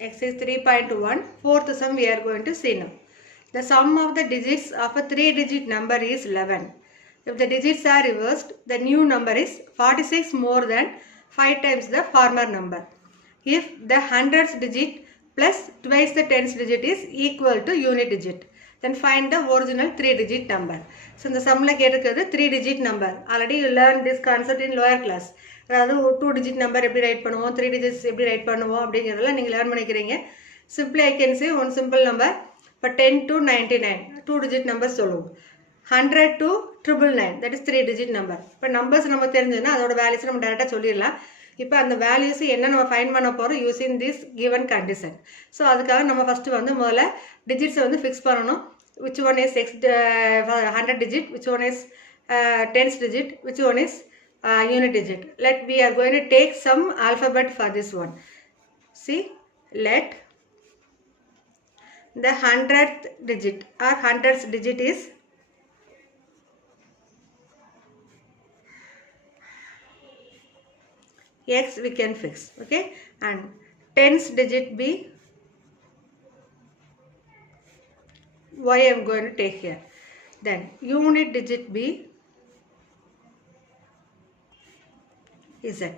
Exercise 3.1, fourth sum we are going to see now. The sum of the digits of a 3-digit number is 11. If the digits are reversed, the new number is 46 more than 5 times the former number. If the hundredths digit plus twice the tens digit is equal to unit digit, then find the original 3-digit number. So இந்த sumல கேட்டிருக்கிறது 3-digit number. Already you learned this concept in lower class. அதாவது 2-digit number எப்படி right பண்ணுவோம், 3 digits எப்படி right பண்ணுவோம் அப்படிங்கிறதெல்லாம் நீங்கள் learn பண்ணிக்கிறீங்க. Simply I can say one simple number. இப்போ 10 to 99 2-digit numbers சொல்லுவோம். 100 to 999 that is 3-digit number. இப்போ நம்பர்ஸ் நம்ம தெரிஞ்சதுன்னா அதோட வேல்யூஸ் நம்ம டைரெக்டாக சொல்லிடலாம். இப்போ அந்த வேல்யூஸ் என்ன நம்ம ஃபைண்ட் பண்ண போகிறோம் using this given condition. So அதுக்காக நம்ம ஃபஸ்ட்டு வந்து முதல்ல டிஜிட்ஸை வந்து ஃபிக்ஸ் பண்ணணும். which one is 100 digit, which one is tens digit, which one is unit digit. We are going to take some alphabet for this one. See, let the 100th digit or 100th digit is X, we can fix, okay, and tens digit be Y I am going to take here. Then unit digit be Z.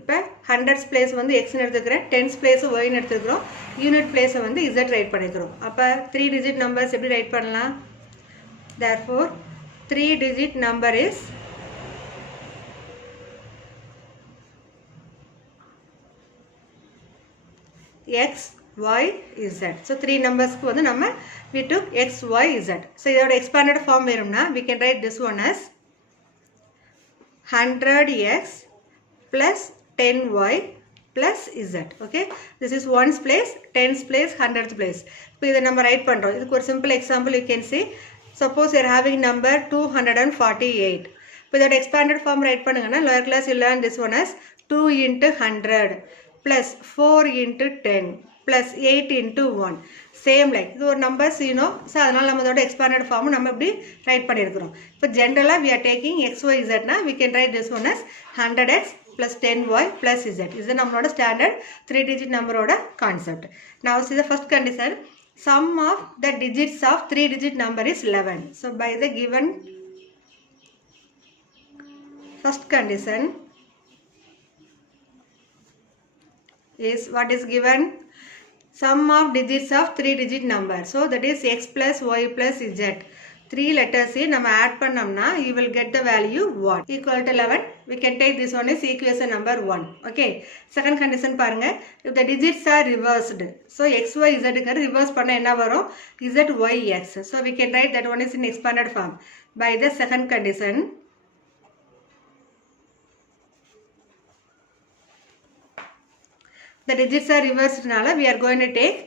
இப்போ hundreds place வந்து X எடுத்துக்கிறேன், tens place Y எடுத்துக்கிறோம், unit place வந்து Z right பண்ணிக்கிறோம். அப்போ 3 digit numbers எப்படி right பண்ணலாம்? Therefore 3 digit number is X, Y, Z. So 3 numbers வந்து நம்ம we took X, Y, Z. So இதோட expanded form வேணும்னா we can write this one as 100X plus 10Y plus Z. Okay, this is ones place, tens place, hundredth place. இப்போ இதை நம்ம right பண்ணுறோம். இதுக்கு ஒரு simple example you can see. Suppose you are having number 248. இப்போ இதோட expanded form right பண்ணுங்கன்னா lower class you learn this one as 2 into 100 plus 4 into 10 plus 8 into 1. Same like இது ஒரு numbers you know. So அதனால் நம்ம இதோட expanded form நம்ம இப்படி ரைட் பண்ணியிருக்கிறோம். இப்போ ஜென்ரலாக we are taking X, Y, Z னா we can write this one as 100X plus 10Y plus Z. இது நம்மளோட standard 3-digit numberோட concept. Now see the first condition. Sum of the digits of 3-digit number is 11. So by the given first condition is what is given? Sum of digits of 3-digit number. So that is X plus Y plus Z. 3 letters நம்ம add பண்ணோம்னா you will get the value 1 equal to 11. We can take this one as equation number 1. Okay. Second condition பாருங்க. If the digits are reversed. So X, Y, Z க்கு reverse பண்ண என்ன வரும்? Z, Y, X. So we can write that one is in expanded form. By the second condition, the digits are reversed nala we are going to take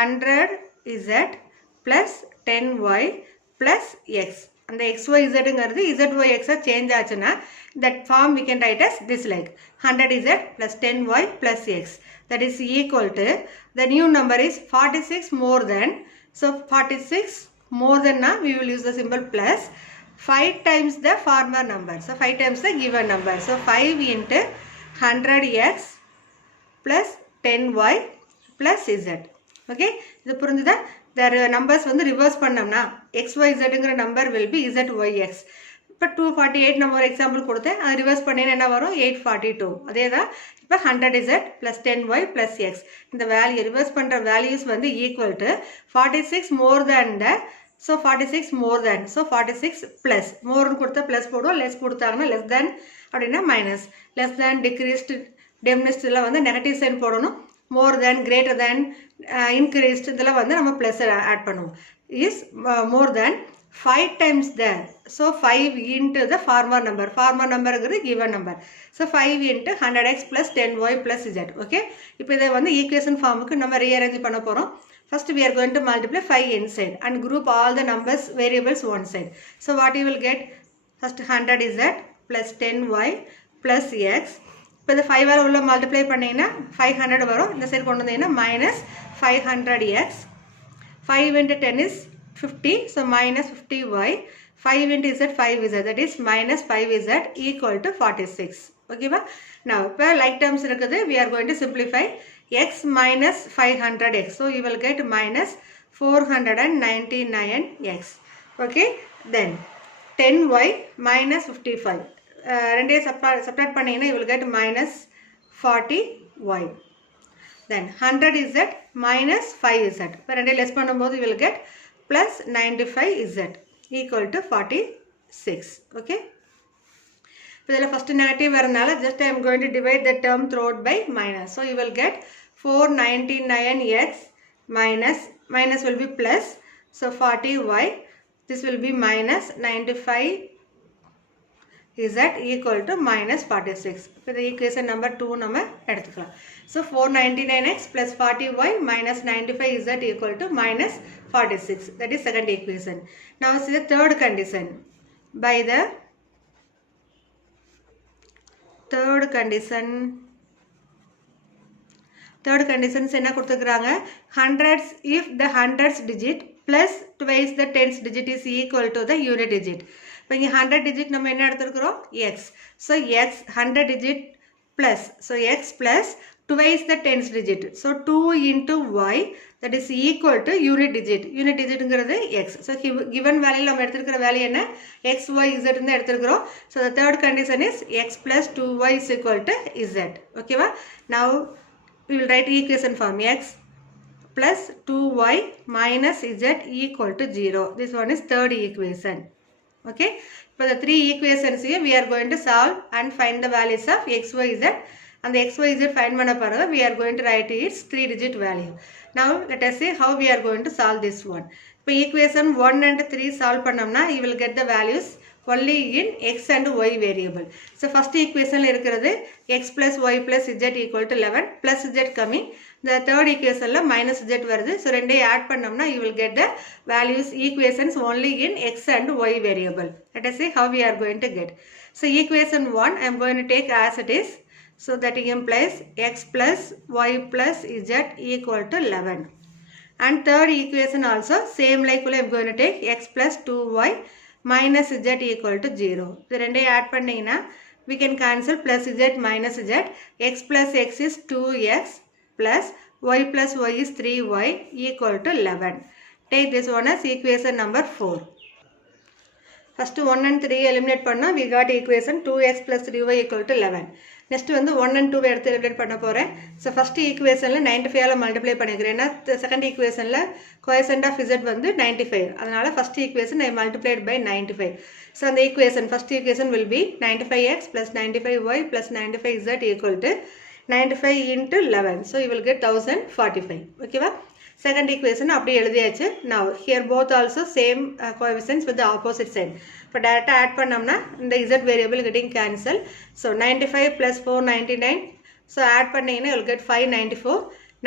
100Z plus 10Y plus X. And the XY Z ங்கிறது ZY X change ஆச்சுன்னா that form we can write as this like 100Z plus 10Y plus X. That is equal to the new number is 46 more than. So 46 more than now we will use the symbol plus 5 times the former number. So 5 times the given number. So 5 into 100X plus 10Y plus Z. Okay, இது புரிஞ்சுதா? The numbers வந்து reverse பண்ணோம்னா XYZ ங்கிற number will be ZYX. இப்போ 248 நம்ம ஒரு example கொடுத்தேன், அது reverse பண்ணினா என்ன வரும்? 842. அதே தான் இப்போ 100Z plus 10Y plus X. இந்த வேல்யூ ரிவர்ஸ் பண்ணுற வேல்யூஸ் வந்து equal to 46 more than the. So 46 more than. So 46 plus மோர்னு கொடுத்தா ப்ளஸ் போடுவோம், லெஸ் கொடுத்தாங்கன்னா லெஸ் தேன் அப்படின்னா minus. Less than decreased diminished இதெல்லாம் வந்து நெகட்டிவ் சைன் போடணும். மோர் தேன் கிரேட்டர் தேன் இன்க்ரீஸ்ட் இதெல்லாம் வந்து நம்ம ப்ளஸ் ஆட் பண்ணுவோம். Is more than 5 times the. So 5 into the former number. Former number is given number. So 5 into 100X plus 10Y plus Z. Okay. இப்போ இதை வந்து equation formக்கு நம்ம rearrange பண்ண போகிறோம். First we are going to multiply 5 inside and group all the numbers variables one side. So what you will get? First 100Z plus 10Y plus X. இப்போ இந்த 5 all உள்ள multiply பண்ணிங்கன்னா 500 வரும். இந்த சைடு கொண்டு வந்தீங்கன்னா minus 500X. 5 into 10 is 50. So minus 50Y. 5 into Z 5Z. That is minus 5Z equal to 46. Okay ba? Now இப்போ like terms இருக்குது we are going to simplify. x minus 500x. So you will get minus 499x. Okay, then 10y minus 55. Subtract பண்ணீங்கன்னா you will get minus 40y. Then 100z minus 5z. இப்போ ரெண்டே less பண்ணும்போது you will get plus 95z equal to 46. Okay. இப்போ first negative வரனால just I am going to divide the term throughout by minus. So you will get 499x minus will be plus. So 40y. This will be minus 95z equal to minus 46. இப்போ the equation number 2 நம்ம எடுத்துக்கலாம். So 499x plus 40y minus 95z equal to minus 46. That is second equation. Now see the third condition. By the third condition என்ன கொடுத்துக்கிறாங்க, hundreds if the hundreds digit plus twice the tens digit is equal to the unit digit. இப்போ இங்கே 100 digit நம்ம என்ன எடுத்துக்கிறோம், x. So x 100 digit plus, so x plus twice the tens digit. So 2 into y that is equal to unit digit. Unit digitங்கிறது x. So given value நம்ம எடுத்துக்கிற value என்ன, x, y, z ன்னு எடுத்துக்கிறோம். So the third condition is x plus 2y is equal to z. Okay va? Now we will write equation form. X plus 2y minus z equal to 0. This one is third equation. Okay. For the three equations here we are going to solve and find the values of x, y, z. And the x, y, z find பண்ண பாருங்க, we are going to write its 3 digit value. Now let us see how we are going to solve this one. இப்போ equation 1 and 3 solve பண்ணோம்னா you will get the values only in x and y variable. So first equation இருக்கிறது x plus y plus z equal to 11 plus z coming. The third equation minus z வருது. So ரெண்டே add பண்ணோம்னா you will get the values equations only in x and y variable. Let us see how we are going to get. So equation 1 I am going to take as it is. So that implies x plus y plus z equal to 11. And third equation also same like I am going to take x plus 2y minus z equal to 0. The ரெண்டே add பண்ணீங்கன்னா we can cancel plus z minus z. X plus x is 2x plus y plus y is 3y equal to 11. Take this one as equation number 4. First 1 and 3 eliminate பண்ணா we got equation 2x plus 3y equal to 11. Next வந்து 1 and 2 எடுத்து eliminate பண்ண போறேன். So first equationல 95 ஆல multiply பண்ணிக்கிறேன். Second equationல coefficient of z வந்து 95. அதனால first equation I multiplied by 95. So the equation first equation will be 95x plus 95y plus 95z equal to 95 into 11. So you will get 1045. Okay va? Second equation அப்படியே எழுதியாச்சு. Now here both also same coefficients with the opposite sign. இப்போ direct add பண்ணோம்னா இந்த z variable getting cancel. So 95 plus 499. So add பண்ணீங்கன்னா you will get 594.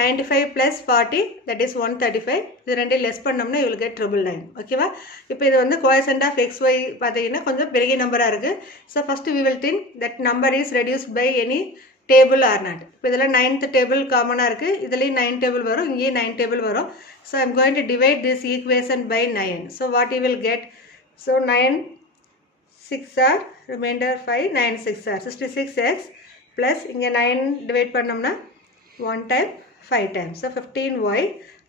95 plus 40 that is 135. இது ரெண்டே less பண்ணோம்னா you will get 999. ஓகேவா? இப்போ இது வந்து coefficient of xy பார்த்தீங்கன்னா கொஞ்சம் பெரிய நம்பரா இருக்கு. So first we will think that number is reduced by any table or not. இப்போ இதெல்லாம் 9th table காமனா இருக்கு. இதுலயும் 9 table வரும், இங்கே 9 table வரும். So I am going to divide this equation by 9. So what you will get? So 9 6 are remainder 5 9 6 are 66x plus இங்க 9 divide பண்ணோம்னா 1 time 5 times. So 15y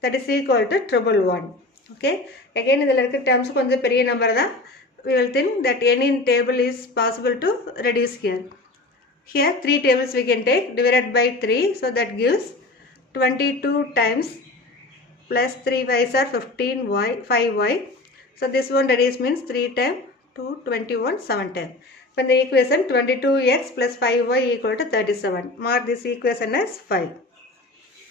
that is equal to 111. Okay. Again இதல இருக்க terms கொஞ்சம் பெரிய number தான். We will think that any table is possible to reduce here. Here 3 tables we can take divided by 3. So that gives 22 times plus 3 y's are 15y 5y. So this one reduce means 3 times 2 21 7 times. From the equation 22x plus 5y equal to 37. Mark this equation as 5.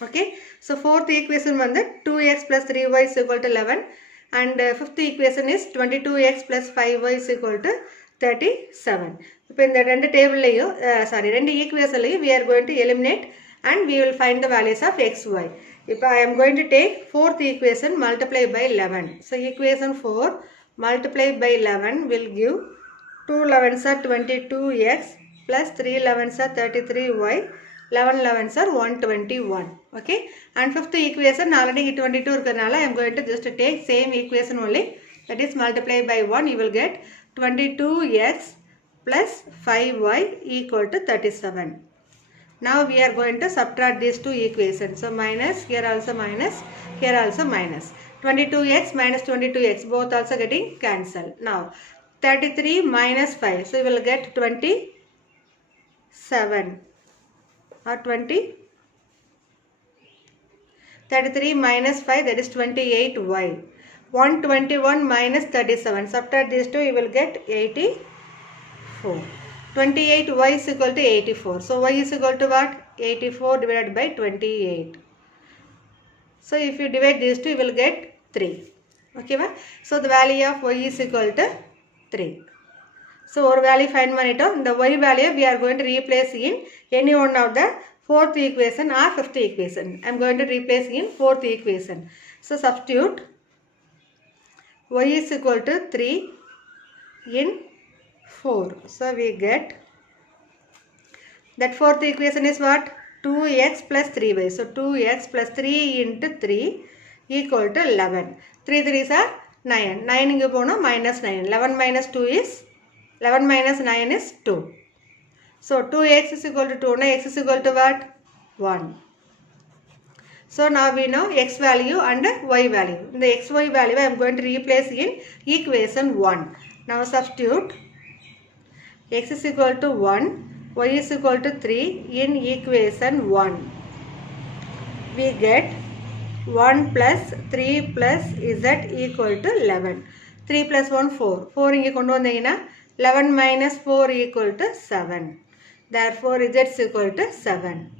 Okay. So fourth equation வந்து 2x plus 3y is equal to 11. And fifth equation is 22x plus 5y is equal to 37. இப்போ இந்த ரெண்டு டேபிள்லையும் ரெண்டு ஈக்குவேஷன்லையும் we are going to eliminate and we will find the values of x, y. இப்போ I am going to take fourth equation multiply by 11. So equation 4 multiply by 11 will give 2 11s are 22x plus 3 11s are 33y 11 11s are 121. Okay. And fifth equation already 22 இருக்கிறதுனால I am going to just take same equation only, that is multiply by 1. You will get 22x plus 5y equal to 37. Now we are going to subtract these two equations. So minus, here also minus, here also minus. 22x minus 22x both also getting cancelled. Now 33 minus 5. So we will get 27 or 20. 33 minus 5, that is 28y. 121 minus 37. Subtract these two, you will get 84. 28y is equal to 84. So y is equal to what? 84 divided by 28. So if you divide these two, you will get 3. Okay, va? So the value of y is equal to 3. So our value find பண்ணிட்டோம். The y value we are going to replace in any one of the fourth equation or fifth equation. I am going to replace in fourth equation. So substitute y is equal to 3 in 4. So we get that fourth equation is what? 2x plus 3y. So 2x plus 3 into 3 equal to 11. 3 3s are 9. 9 inge pona minus 9. 11 minus 2 is 11 minus 9 is 2. So 2x is equal to 2. Now x is equal to what? 1. So now we know x value and y value. In the xy value I am going to replace in equation 1. Now substitute x is equal to 1, y is equal to 3 in equation 1. We get 1 plus 3 plus z equal to 11. 3 plus 1 4. 4 inge kondu vandengina 11 minus 4 equal to 7. Therefore z is equal to 7.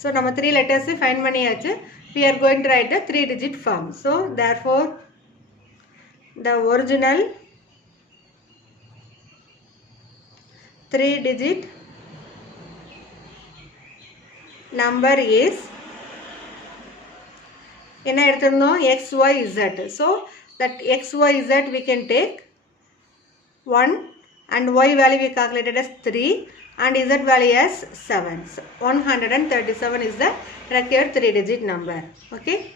So நம்ம 3 letters find பண்ணியாச்சு. We are going to write the 3-digit form. So therefore the original 3-digit number is என்ன எடுத்துருந்தோம்? XYZ. So that XYZ we can take 1 and Y value we calculated as 3 and Z value as 7. So 137 is the required 3-digit number. Okay.